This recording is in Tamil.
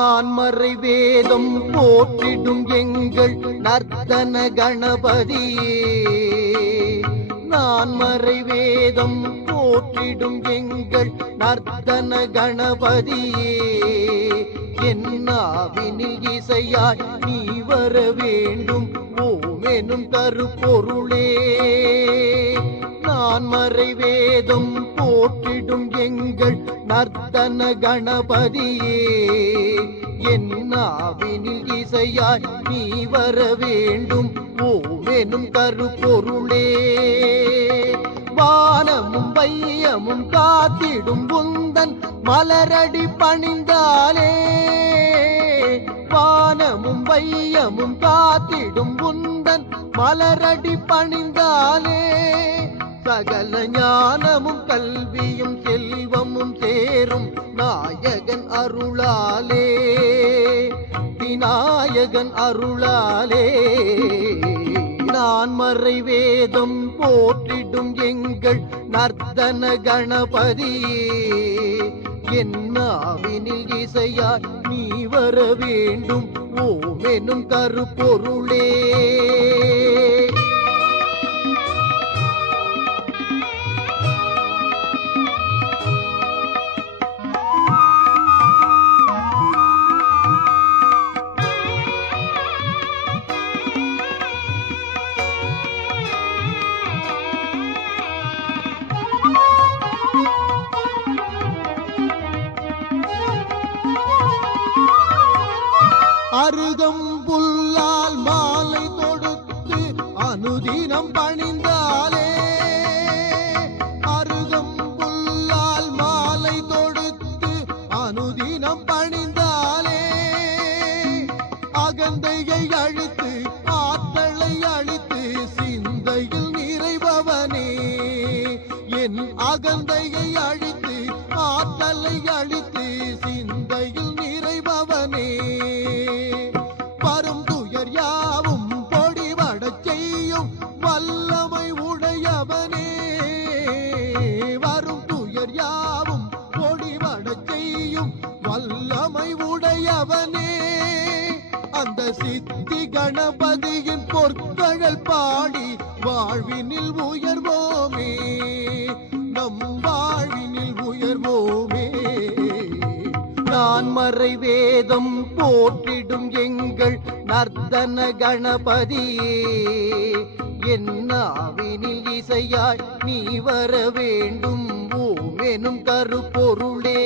நான் மறை வேதம் போற்றிடும் எங்கள் நர்த்தன கணபதியே. நான் மறை வேதம் போற்றிடும் எங்கள் நர்த்தன கணபதியே. என்னாவினில் இசையாய் நீ வர வேண்டும் ஓமெனும் கருப்பொருளே. நான் மறை வேதம் போற்றிடும் எங்கள் நர்த்தன கணபதியே. என்னாவினில் இசையாய் நீ வர வேண்டும் ஓமெனும் கருப்பொருளே. வானமும் வையமும் காத்திடும் உந்தன் மலரடி பணிந்தாலே. வானமும் வையமும் காத்திடும் உந்தன் மலரடி பணிந்தாலே. சகல ஞானமும் கல்வியும் செல்வமும் சேரும் நாயகன் அருளாலே. விநாயகன் அருளாலே. நான் மறை வேதம் போற்றிடும் எங்கள் நர்த்தன கணபதியே. என்னாவினில் இசையாய் நீ வர வேண்டும் ஓமெனும் கருப்பொருளே. அருகம்புல்லால் மாலை தொடுத்து அனுதினம் பணிந்தாலே. அருகம்புல்லால் மாலை தொடுத்து அனுதினம் பணிந்தாலே. அகந்தையை அழித்து ஆற்றலை அழித்து சிந்தையில் நிறைபவனே. என் அகந்தையை அழித்து ஆற்றலை அழித்து சிந்தையில் நிறைபவனே. வரும் துயர் யாவும் பொடிபடச் செய்யும் வல்லமை உடையவனே. வரும் துயர் யாவும் பொடிபடச் செய்யும் வல்லமை உடையவனே. அந்த சித்தி கணபதியின் பொற்கழல் பாடி வாழ்வினில் உயர்வோமே. நம் வாழ்வினில் உயர்வோமே. நான் மறை வேதம் போற்றிடும் எங்கள் நர்த்தன கணபதியே. என்னாவினில் இசையாய் நீ வர வேண்டும் ஓமெனும் கருப்பொருளே.